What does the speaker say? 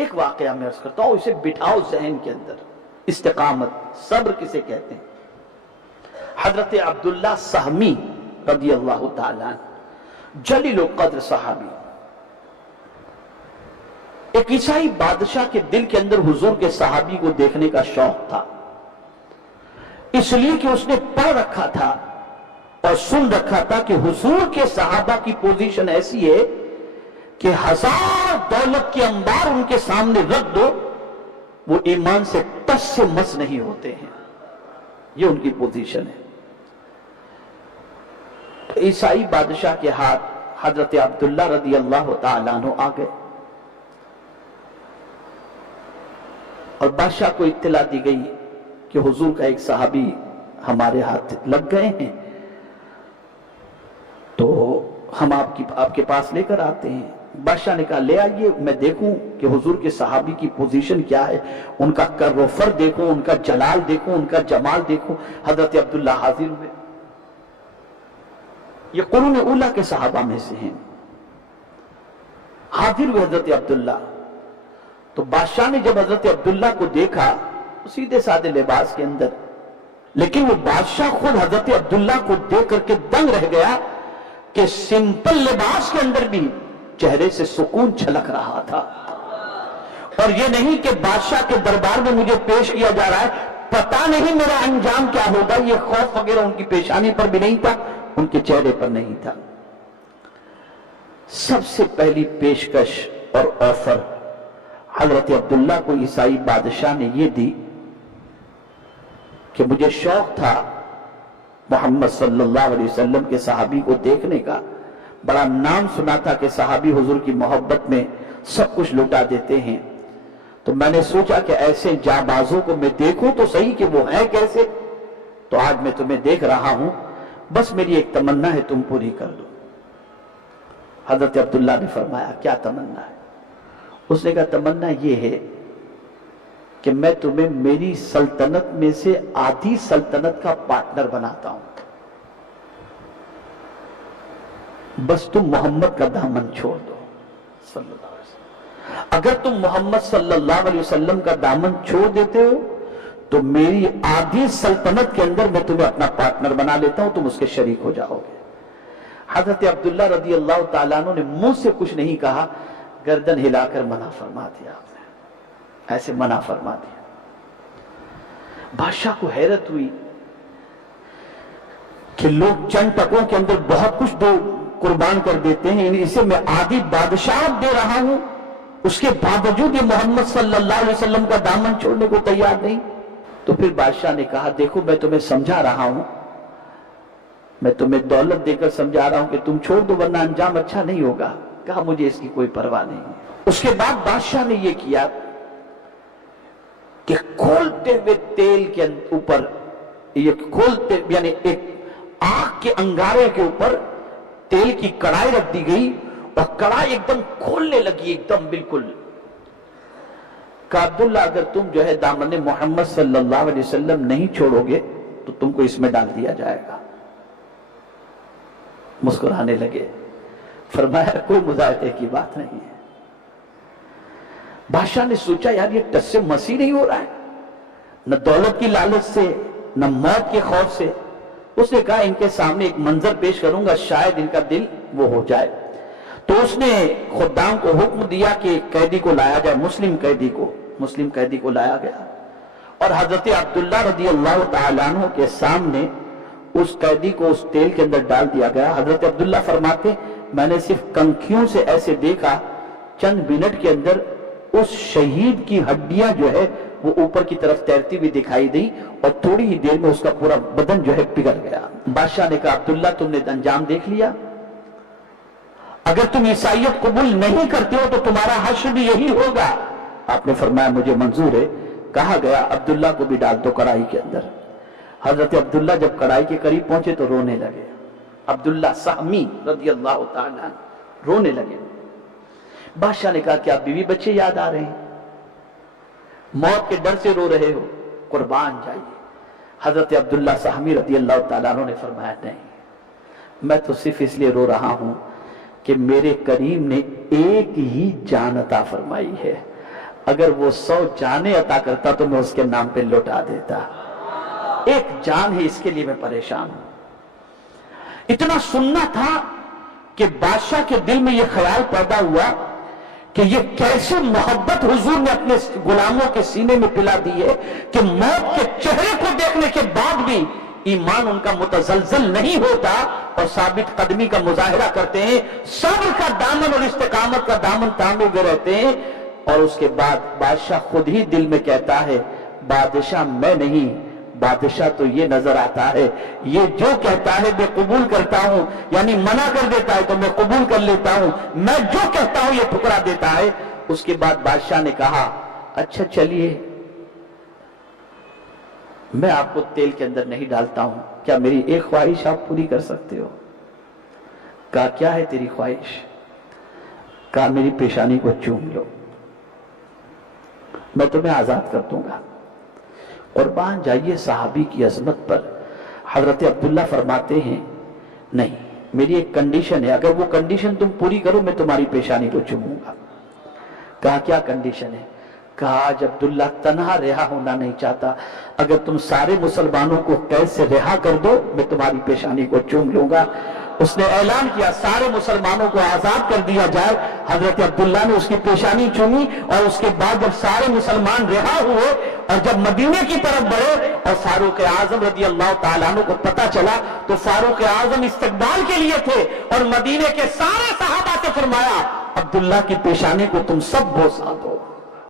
ایک واقعہ میں عرض کرتا ہوں، اسے بٹھاؤ ذہن کے اندر، استقامت، صبر کسے کہتے ہیں۔ حضرت عبداللہ سہمی رضی اللہ تعالیٰ عنہ، جلیل القدر صحابی، ایک عیسائی بادشاہ کے دل کے اندر حضور کے صحابی کو دیکھنے کا شوق تھا، اس لیے کہ اس نے پڑھ رکھا تھا اور سن رکھا تھا کہ حضور کے صحابہ کی پوزیشن ایسی ہے کہ 1000 دولت کے انبار ان کے سامنے رکھ دو، وہ ایمان سے ٹس سے مس نہیں ہوتے ہیں، یہ ان کی پوزیشن ہے۔ عیسائی بادشاہ کے ہاتھ حضرت عبداللہ رضی اللہ تعالیٰ عنہ آ گئے اور بادشاہ کو اطلاع دی گئی کہ حضور کا ایک صحابی ہمارے ہاتھ لگ گئے ہیں، تو ہم آپ کے پاس لے کر آتے ہیں۔ بادشاہ نے کہا لے آئیے، میں دیکھوں کہ حضور کے صحابی کی پوزیشن کیا ہے، ان کا کر و فر دیکھوں، ان کا جلال دیکھوں، ان کا جمال دیکھوں۔ حضرت عبداللہ حاضر ہوئے، یہ قرون اولیٰ کے صحابہ میں سے ہیں، حاضر ہوئے حضرت عبداللہ۔ تو بادشاہ نے جب حضرت عبداللہ کو دیکھا سیدھے سادے لباس کے اندر، لیکن وہ بادشاہ خود حضرت عبداللہ کو دیکھ کر کے دنگ رہ گیا کہ سمپل لباس کے اندر بھی چہرے سے سکون چھلک رہا تھا، اور یہ نہیں کہ بادشاہ کے دربار میں مجھے پیش کیا جا رہا ہے، پتہ نہیں میرا انجام کیا ہوگا، یہ خوف وغیرہ ان کی پیشانی پر بھی نہیں تھا، ان کے چہرے پر نہیں تھا۔ سب سے پہلی پیشکش اور آفر حضرت عبداللہ کو عیسائی بادشاہ نے یہ دی کہ مجھے شوق تھا محمد صلی اللہ علیہ وسلم کے صحابی کو دیکھنے کا، بڑا نام سنا تھا کہ صحابی حضور کی محبت میں سب کچھ لٹا دیتے ہیں، تو میں نے سوچا کہ ایسے جانبازوں کو میں دیکھوں تو صحیح کہ وہ ہیں کیسے، تو آج میں تمہیں دیکھ رہا ہوں، بس میری ایک تمنا ہے تم پوری کر دو۔ حضرت عبداللہ نے فرمایا کیا تمنا ہے؟ اس نے کہا تمنا یہ ہے کہ میں تمہیں میری سلطنت میں سے آدھی سلطنت کا پارٹنر بناتا ہوں، بس تم محمد کا دامن چھوڑ دو صلی اللہ علیہ وسلم۔ اگر تم محمد صلی اللہ علیہ وسلم کا دامن چھوڑ دیتے ہو تو میری آدھی سلطنت کے اندر میں تمہیں اپنا پارٹنر بنا لیتا ہوں، تم اس کے شریک ہو جاؤ گے۔ حضرت عبداللہ رضی اللہ تعالیٰ عنہ نے منہ سے کچھ نہیں کہا، گردن ہلا کر منع فرما دیا، آپ نے ایسے منع فرما دیا۔ بادشاہ کو حیرت ہوئی کہ لوگ چند ٹکوں کے اندر بہت کچھ قربان کر دیتے ہیں، اسے میں آدھی بادشاہت دے رہا ہوں، اس کے باوجود یہ محمد صلی اللہ علیہ وسلم کا دامن چھوڑنے کو تیار نہیں۔ تو پھر بادشاہ نے کہا دیکھو میں تمہیں سمجھا رہا ہوں، میں تمہیں دولت دے کر سمجھا رہا ہوں کہ تم چھوڑ دو ورنہ انجام اچھا نہیں ہوگا۔ کہا مجھے اس کی کوئی پرواہ نہیں۔ اس کے بعد بادشاہ نے یہ کیا کہ کھولتے ہوئے تیل کے اوپر، یہ کھولتے یعنی ایک آگ کے انگارے کے اوپر تیل کی کڑائی رکھ دی گئی اور کڑائی ایک دم کھولنے لگی، ایک دم بالکل۔ کہا عبداللہ اگر تم جو ہے دامن محمد صلی اللہ علیہ وسلم نہیں چھوڑو گے تو تم کو اس میں ڈال دیا جائے گا۔ مسکرانے لگے، فرمایا کوئی مضاحکے کی بات نہیں ہے۔ بادشاہ نے سوچا یار یہ ٹس سے مسی نہیں ہو رہا ہے، نہ دولت کی لالچ سے نہ موت کے خوف سے۔ اس نے کہا ان کے سامنے ایک منظر پیش کروں گا، شاید ان کا دل وہ ہو جائے۔ تو اس نے خدام کو حکم دیا کہ قیدی کو لایا جائے، مسلم قیدی کو لایا گیا، اور حضرت عبداللہ رضی اللہ تعالیٰ عنہ کے سامنے اس قیدی کو اس تیل کے اندر ڈال دیا گیا۔ حضرت عبداللہ فرماتے میں نے صرف کنکھیوں سے ایسے دیکھا، چند منٹ کے اندر اس شہید کی ہڈیاں جو ہے وہ اوپر کی طرف تیرتی ہوئی دکھائی دی، اور تھوڑی ہی دیر میں اس کا پورا بدن جو ہے پگھل گیا۔ بادشاہ نے کہا عبداللہ تم نے انجام دیکھ لیا، اگر تم عیسائیت قبول نہیں کرتے ہو تو تمہارا حشر بھی یہی ہوگا۔ آپ نے فرمایا مجھے منظور ہے۔ کہا گیا عبداللہ کو بھی ڈال دو کڑائی کے اندر۔ حضرت عبداللہ جب کڑائی کے قریب پہنچے تو رونے لگے، عبداللہ سہمی رضی اللہ تعالیٰ عنہ رونے لگے۔ بادشاہ نے کہا کیا بیوی بچے یاد آ رہے ہیں؟ موت کے ڈر سے رو رہے ہو؟ قربان جائیے۔ حضرت عبداللہ سہمی رضی اللہ تعالیٰ عنہ نے فرمایا نہیں، میں تو صرف اس لیے رو رہا ہوں کہ میرے کریم نے ایک ہی جان عطا فرمائی ہے، اگر وہ 100 جانیں عطا کرتا تو میں اس کے نام پہ لوٹا دیتا. ایک جان ہے، اس کے لیے میں پریشان ہوں. اتنا سننا تھا کہ بادشاہ کے دل میں یہ خیال پیدا ہوا کہ یہ کیسے محبت حضور نے اپنے غلاموں کے سینے میں پلا دی ہے کہ موت کے چہرے کو دیکھنے کے بعد بھی ایمان ان کا متزلزل نہیں ہوتا اور ثابت قدمی کا مظاہرہ کرتے ہیں، صبر کا دامن اور استقامت کا دامن تھامے ہوئے رہتے ہیں. اور اس کے بعد بادشاہ خود ہی دل میں کہتا ہے بادشاہ میں نہیں، بادشاہ تو یہ نظر آتا ہے، یہ جو کہتا ہے میں قبول کرتا ہوں، یعنی منع کر دیتا ہے تو میں قبول کر لیتا ہوں، میں جو کہتا ہوں یہ ٹھکرا دیتا ہے. اس کے بعد بادشاہ نے کہا اچھا چلیے میں آپ کو تیل کے اندر نہیں ڈالتا ہوں، کیا میری ایک خواہش آپ پوری کر سکتے ہو؟ کہا کیا ہے تیری خواہش؟ کہا میری پیشانی کو چوم لو، میں تمہیں آزاد کر دوں گا. قربان جائیے صحابی کی عظمت پر. حضرت عبداللہ فرماتے ہیں نہیں، میری ایک کنڈیشن ہے، اگر وہ کنڈیشن تم پوری کرو میں تمہاری پیشانی کو چوموں گا. کہا کیا کنڈیشن ہے؟ کہا آج عبداللہ تنہا رہا ہونا نہیں چاہتا، اگر تم سارے مسلمانوں کو قید سے رہا کر دو میں تمہاری پیشانی کو چوم لوں گا. اس نے اعلان کیا سارے مسلمانوں کو آزاد کر دیا جائے. حضرت عبداللہ نے اس کی پیشانی چومی اور اس کے بعد جب سارے مسلمان رہا ہوئے اور جب مدینے کی طرف بڑھے اور فاروق اعظم رضی اللہ تعالیٰ عنہ کو پتہ چلا تو فاروق اعظم استقبال کے لیے تھے اور مدینے کے سارے صحابہ سے فرمایا عبداللہ کی پیشانی کو تم سب بوسا دو.